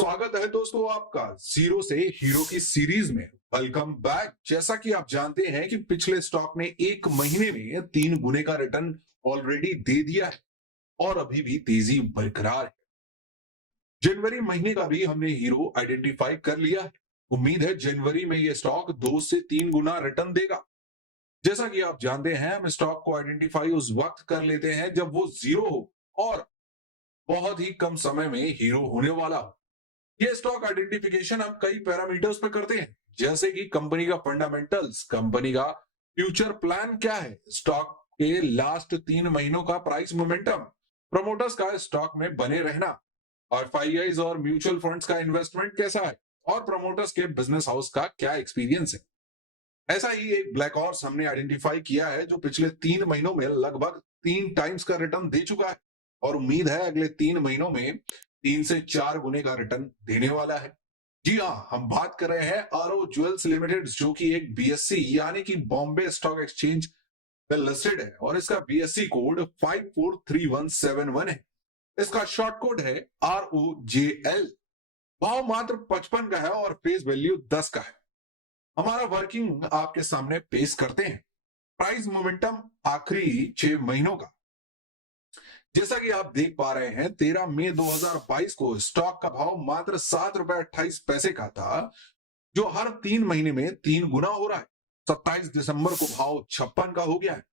स्वागत है दोस्तों आपका जीरो से हीरो की सीरीज में। Welcome back. जैसा कि आप जानते हैं कि पिछले स्टॉक ने एक महीने में 3 गुने का रिटर्न ऑलरेडी दे दिया है और अभी भी तेजी बरकरार है। जनवरी महीने का भी हमने हीरो आइडेंटिफाई कर लिया है। उम्मीद है जनवरी में ये स्टॉक 2 से 3 गुना रिटर्न देगा। जैसा कि आप जानते हैं, हम स्टॉक को आइडेंटिफाई उस वक्त कर लेते हैं जब वो जीरो हो और बहुत ही कम समय में हीरो होने वाला हो। ये स्टॉक आइडेंटिफिकेशन हम कई पैरामीटर्स पे करते हैं, जैसे कि कंपनी का फंडामेंटल्स, कंपनी का फ्यूचर प्लान क्या है, स्टॉक के लास्ट 3 महीनों का प्राइस मोमेंटम, प्रमोटर्स का स्टॉक में बने रहना, और एफआईआईज और म्यूचुअल फंड्स का इन्वेस्टमेंट कैसा है, और प्रमोटर्स के बिजनेस हाउस का क्या एक्सपीरियंस है। ऐसा ही एक ब्लैक हॉर्स हमने आइडेंटिफाई किया है जो पिछले 3 महीनों में लगभग 3 टाइम्स का रिटर्न दे चुका है और उम्मीद है अगले 3 महीनों में 3 से 4 गुने का रिटर्न देने वाला है। जी हाँ, हम बात कर रहे हैं आरओ ज्वेल्स लिमिटेड, जो कि एक बीएससी यानी कि बॉम्बे स्टॉक एक्सचेंज पे लिस्टेड है और इसका बीएससी कोड 543171 है। इसका शॉर्ट कोड है ROJL। भाव मात्र 55 का है और फेस वैल्यू 10 का है। हमारा वर्किंग आपके सामने पेश करते हैं। प्राइस मोमेंटम आखिरी 6 महीनों का, जैसा कि आप देख पा रहे हैं, 13 मई 2022 को स्टॉक का भाव मात्र ₹7.28 का था, जो हर 3 महीने में 3 गुना हो रहा है। 27 दिसंबर को भाव 56 का हो गया है।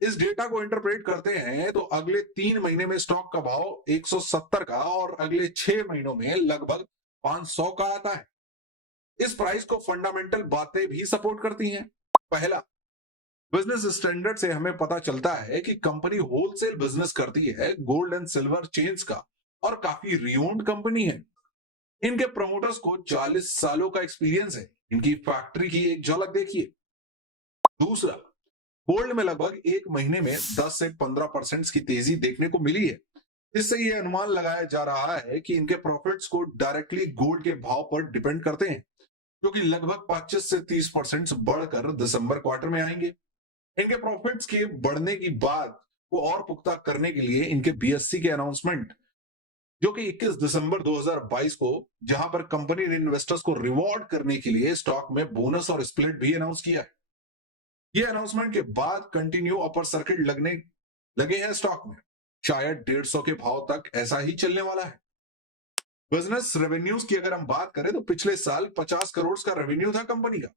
इस डेटा को इंटरप्रेट करते हैं तो अगले 3 महीने में स्टॉक का भाव 170 का और अगले 6 महीनों में लगभग 500 का आता है। इस प्राइस को फंडामेंटल बातें भी सपोर्ट करती हैं। पहला, बिजनेस स्टैंडर्ड से हमें पता चलता है कि कंपनी होलसेल बिजनेस करती है, गोल्ड एंड सिल्वर चेन्स का, और काफी रियोन्ड कंपनी है। इनके प्रमोटर्स को 40 सालों का एक्सपीरियंस है। इनकी फैक्ट्री की एक झलक देखिए। दूसरा, गोल्ड में लगभग एक महीने में 10 से 15% की तेजी देखने को मिली है। इससे यह अनुमान लगाया जा रहा है कि इनके प्रॉफिट्स को डायरेक्टली गोल्ड के भाव पर डिपेंड करते हैं, जो कि लगभग 25 से 30% बढ़कर दिसंबर क्वार्टर में आएंगे। इनके प्रॉफिट्स के बढ़ने की बात को और पुख्ता करने के लिए इनके बीएससी के अनाउंसमेंट, जो कि 21 दिसंबर 2022 को, जहां पर कंपनी ने इन्वेस्टर्स को रिवॉर्ड करने के लिए स्टॉक में बोनस और स्प्लिट भी अनाउंस किया है। ये अनाउंसमेंट के बाद कंटिन्यू अपर सर्किट लगने लगे हैं स्टॉक में। शायद 150 के भाव तक ऐसा ही चलने वाला है। बिजनेस रेवेन्यूज की अगर हम बात करें तो पिछले साल 50 करोड़ का रेवेन्यू था कंपनी का,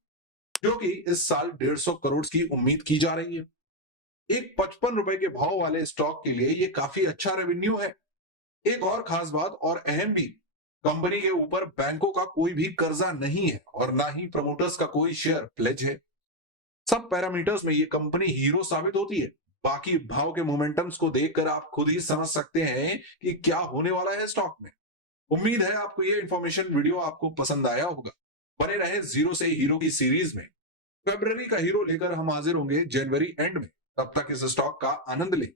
जो कि इस साल 150 करोड़ की उम्मीद की जा रही है। एक 55 रुपए के भाव वाले स्टॉक के लिए ये काफी अच्छा रेवेन्यू है। एक और खास बात और अहम भी, कंपनी के ऊपर बैंकों का कोई भी कर्जा नहीं है और ना ही प्रमोटर्स का कोई शेयर प्लेज है। सब पैरामीटर्स में ये कंपनी हीरो साबित होती है। बाकी भाव के मोमेंटम्स को देखकर आप खुद ही समझ सकते हैं कि क्या होने वाला है स्टॉक में। उम्मीद है आपको ये इंफॉर्मेशन वीडियो आपको पसंद आया होगा। बने रहे जीरो से हीरो की सीरीज में। फरवरी का हीरो लेकर हम हाजिर होंगे जनवरी एंड में। तब तक इस स्टॉक का आनंद लें।